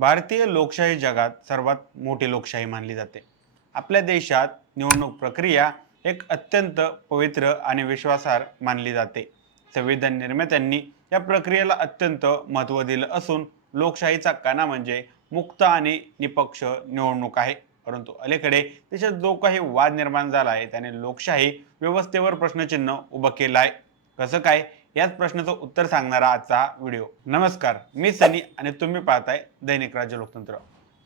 भारतीय लोकशाही जगात सर्वात मोठी लोकशाही मानली जाते. आपल्या देशात निवडणूक प्रक्रिया एक अत्यंत पवित्र आणि विश्वासार्ह मानली जाते. संविधान निर्मात्यांनी या प्रक्रियेला अत्यंत महत्त्व दिलं असून लोकशाहीचा कणा म्हणजे मुक्त आणि निपक्ष निवडणूक आहे. परंतु अलीकडे देशात जो काही वाद निर्माण झाला आहे त्याने लोकशाही व्यवस्थेवर प्रश्नचिन्ह उभं केलं आहे. कसं काय, याच प्रश्नाचं उत्तर सांगणारा आजचा हा व्हिडिओ. नमस्कार, मी सनी आणि तुम्ही पाहताय दैनिक राज्य लोकतंत्र.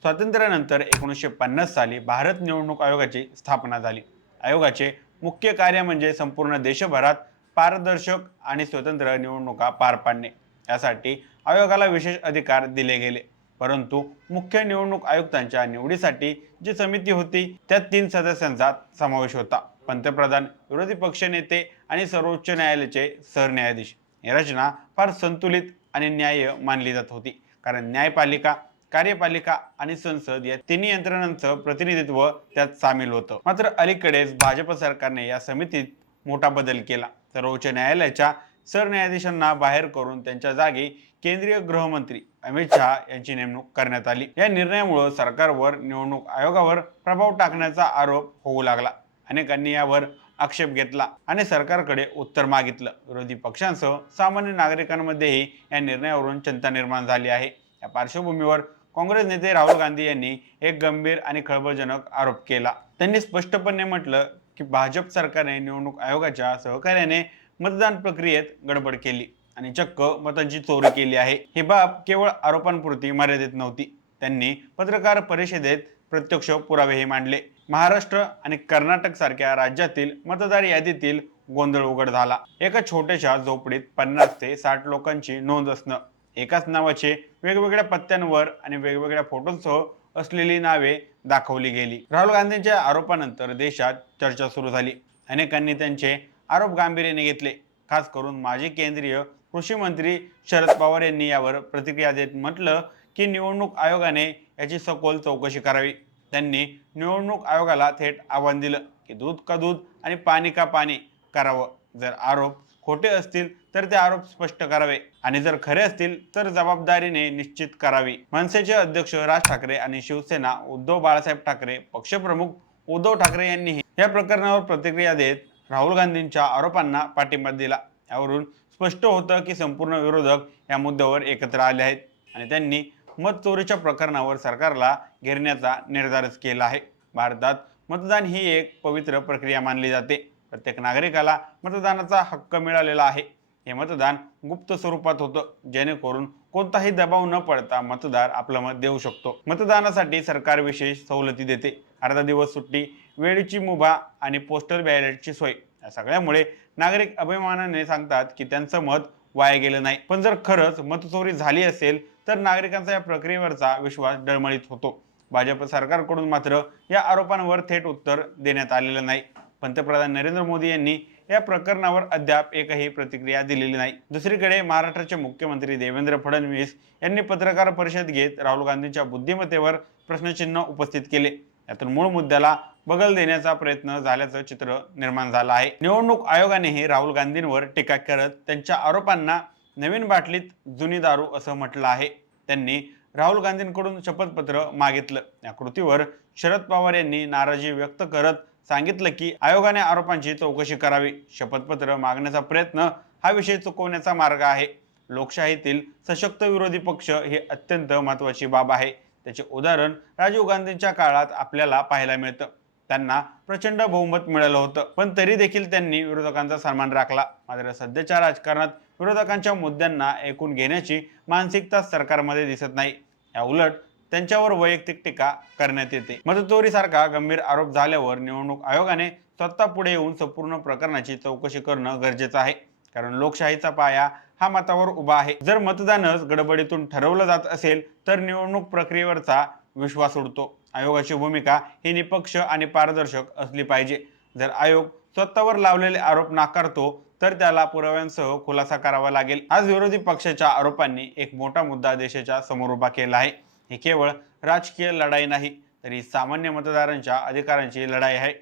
स्वातंत्र्यानंतर 1950 साली भारत निवडणूक आयोगाची स्थापना झाली. आयोगाचे मुख्य कार्य म्हणजे संपूर्ण देशभरात पारदर्शक आणि स्वतंत्र निवडणुका पार पाडणे. यासाठी आयोगाला विशेष अधिकार दिले गेले. परंतु मुख्य निवडणूक आयुक्तांच्या निवडीसाठी जी समिती होती त्यात 3 सदस्यांचा समावेश होता: पंतप्रधान, विरोधी पक्षनेते आणि सर्वोच्च न्यायालयाचे सरन्यायाधीश. ही रचना फार संतुलित आणि न्याय्य मानली जात होती, कारण न्यायपालिका, कार्यपालिका आणि संसद या तिन्ही यंत्रणांचं प्रतिनिधित्व त्यात सामील होतं. मात्र अलीकडेच भाजप सरकारने या समितीत मोठा बदल केला. सर्वोच्च न्यायालयाच्या सरन्यायाधीशांना बाहेर करून त्यांच्या जागी केंद्रीय गृहमंत्री अमित शहा यांची नेमणूक करण्यात आली. या निर्णयामुळे सरकारवर निवडणूक आयोगावर प्रभाव टाकण्याचा आरोप होऊ लागला. अनेकांनी यावर आक्षेप घेतला आणि सरकारकडे उत्तर मागितलं. विरोधी पक्षांसह सामान्य नागरिकांमध्येही या निर्णयावरून चिंता निर्माण झाली आहे. या पार्श्वभूमीवर काँग्रेस नेते राहुल गांधी यांनी एक गंभीर आणि खळबळजनक आरोप केला. त्यांनी स्पष्टपणे म्हटलं की भाजप सरकारने निवडणूक आयोगाच्या सहकार्याने मतदान प्रक्रियेत गडबड केली आणि चक्क मतांची चोरी केली आहे. ही बाब केवळ आरोपांपुरती मर्यादित नव्हती. त्यांनी पत्रकार परिषदेत प्रत्यक्ष पुरावेही मांडले. महाराष्ट्र आणि कर्नाटक सारख्या राज्यातील मतदार यादीतील गोंधळ उघड झाला. एका छोट्याशा झोपडीत 50 ते 60 लोकांची नोंद असणं, एकाच नावाचे वेगवेगळ्या पत्त्यांवर आणि वेगवेगळ्या फोटोंसह असलेली नावे दाखवली गेली. राहुल गांधींच्या आरोपानंतर देशात चर्चा सुरू झाली. अनेकांनी त्यांचे आरोप गांभीर्याने घेतले. खास करून माजी केंद्रीय कृषी मंत्री शरद पवार यांनी यावर प्रतिक्रिया देत म्हटलं की निवडणूक आयोगाने याची सखोल चौकशी करावी. त्यांनी निवडणूक आयोगाला थेट आव्हान दिलं की दूध का दूध आणि पाणी का पाणी करावं. जर आरोप खोटे असतील तर ते आरोप स्पष्ट करावे आणि जर खरे असतील तर जबाबदारीने निश्चित करावी. मनसेचे अध्यक्ष राज ठाकरे आणि शिवसेना उद्धव बाळासाहेब ठाकरे पक्षप्रमुख उद्धव ठाकरे यांनीही या प्रकरणावर प्रतिक्रिया देत राहुल गांधींच्या आरोपांना पाठिंबा दिला. यावरून स्पष्ट होतं की संपूर्ण विरोधक या मुद्द्यावर एकत्र आले आहेत आणि त्यांनी मत चोरीच्या प्रकरणावर सरकारला घेरण्याचा निर्धारच केला आहे. भारतात मतदान ही एक पवित्र प्रक्रिया मानली जाते. प्रत्येक नागरिकाला मतदानाचा हक्क मिळालेला आहे. हे मतदान गुप्त स्वरूपात होतं, जेणेकरून कोणताही दबाव न पडता मतदार आपलं मत देऊ शकतो. मतदानासाठी सरकार विशेष सवलती देते. अर्धा दिवस सुट्टी, वेळेची मुभा आणि पोस्टल बॅलेटची सोय. या सगळ्यामुळे नागरिक अभिमानाने सांगतात की त्यांचं मत वाया गेलं नाही. पण जर खरंच मतचोरी झाली असेल तर नागरिकांचा या प्रक्रियेवरचा विश्वास डळमळीत होतो. भाजप सरकारकडून मात्र या आरोपांवर थेट उत्तर देण्यात आलेलं नाही. पंतप्रधान नरेंद्र मोदी यांनी या प्रकरणावर अद्याप एकही प्रतिक्रिया दिलेली नाही. दुसरीकडे महाराष्ट्राचे मुख्यमंत्री देवेंद्र फडणवीस यांनी पत्रकार परिषद घेत राहुल गांधींच्या बुद्धिमत्तेवर प्रश्नचिन्ह उपस्थित केले. यातून मूळ मुद्द्याला बगल देण्याचा प्रयत्न झाल्याचं चित्र निर्माण झालं आहे. निवडणूक आयोगानेही राहुल गांधींवर टीका करत त्यांच्या आरोपांना नवीन बाटलीत जुनी दारू असं म्हटलं आहे. त्यांनी राहुल गांधींकडून शपथपत्र मागितलं. या कृतीवर शरद पवार यांनी नाराजी व्यक्त करत सांगितलं की आयोगाने आरोपांची चौकशी करावी. शपथपत्र मागण्याचा प्रयत्न हा विषय चुकवण्याचा मार्ग आहे. लोकशाहीतील सशक्त विरोधी पक्ष ही अत्यंत महत्त्वाची बाब आहे. त्याचे उदाहरण राजीव गांधींच्या काळात आपल्याला पाहायला मिळतं. त्यांना प्रचंड बहुमत मिळालं होतं, पण तरी देखील त्यांनी विरोधकांचा सन्मान राखला. मात्र सध्याच्या राजकारणात विरोधकांच्या मुद्द्यांना ऐकून घेण्याची मानसिकता सरकारमध्ये दिसत नाही. या उलट त्यांच्यावर वैयक्तिक टीका करण्यात येते. मतचोरीसारखा गंभीर आरोप झाल्यावर निवडणूक आयोगाने स्वतः पुढे येऊन संपूर्ण प्रकरणाची चौकशी करणं गरजेचं आहे, कारण लोकशाहीचा पाया हा मतावर उभा आहे. जर मतदानच गडबडीतून ठरवलं जात असेल तर निवडणूक प्रक्रियेवरचा विश्वास उडतो. आयोगाची भूमिका ही निपक्ष आणि पारदर्शक असली पाहिजे. जर आयोग स्वतःवर लावलेले आरोप नाकारतो तर त्याला पुराव्यांसह खुलासा करावा लागेल. आज विरोधी पक्षाच्या आरोपांनी एक मोठा मुद्दा देशाच्या समोर उभा केला आहे. ही केवळ राजकीय लढाई नाही, तर ही सामान्य मतदारांच्या अधिकारांची लढाई आहे.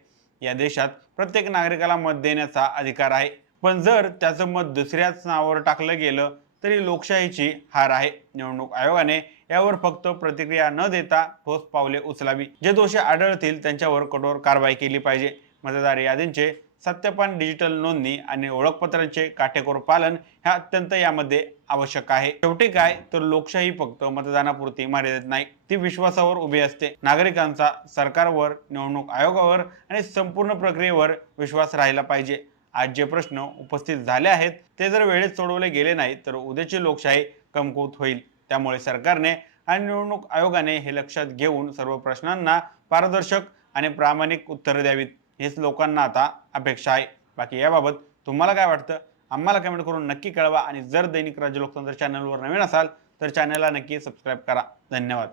या देशात प्रत्येक नागरिकाला मत देण्याचा अधिकार आहे, पण जर त्याचं मत दुसऱ्याच नावावर टाकलं गेलं तरी लोकशाहीची हार आहे. निवडणूक आयोगाने यावर फक्त प्रतिक्रिया न देता ठोस पावले उचलावी. जे दोषी आढळतील त्यांच्यावर कठोर कारवाई केली पाहिजे. मतदार यादींचे सत्यापन, डिजिटल नोंदणी आणि ओळखपत्रांचे काटेकोर पालन हे अत्यंत यामध्ये आवश्यक आहे. शेवटी काय तर लोकशाही फक्त मतदानापुरती मर्यादित नाही, ती विश्वासावर उभी असते. नागरिकांचा सरकारवर, निवडणूक आयोगावर आणि संपूर्ण प्रक्रियेवर विश्वास राहिला पाहिजे. आज जे प्रश्न उपस्थित झाले आहेत ते जर वेळेत सोडवले गेले नाही तर उद्याची लोकशाही कमकुवत होईल. त्यामुळे सरकारने आणि निवडणूक आयोगाने हे लक्षात घेऊन सर्व प्रश्नांना पारदर्शक आणि प्रामाणिक उत्तरे द्यावीत, हेच लोकांना आता अपेक्षा आहे. बाकी याबाबत तुम्हाला काय वाटतं आम्हाला कमेंट करून नक्की कळवा. आणि जर दैनिक राज्य लोकतंत्र चॅनलवर नवीन असाल तर चॅनलला नक्की सबस्क्राईब करा. धन्यवाद.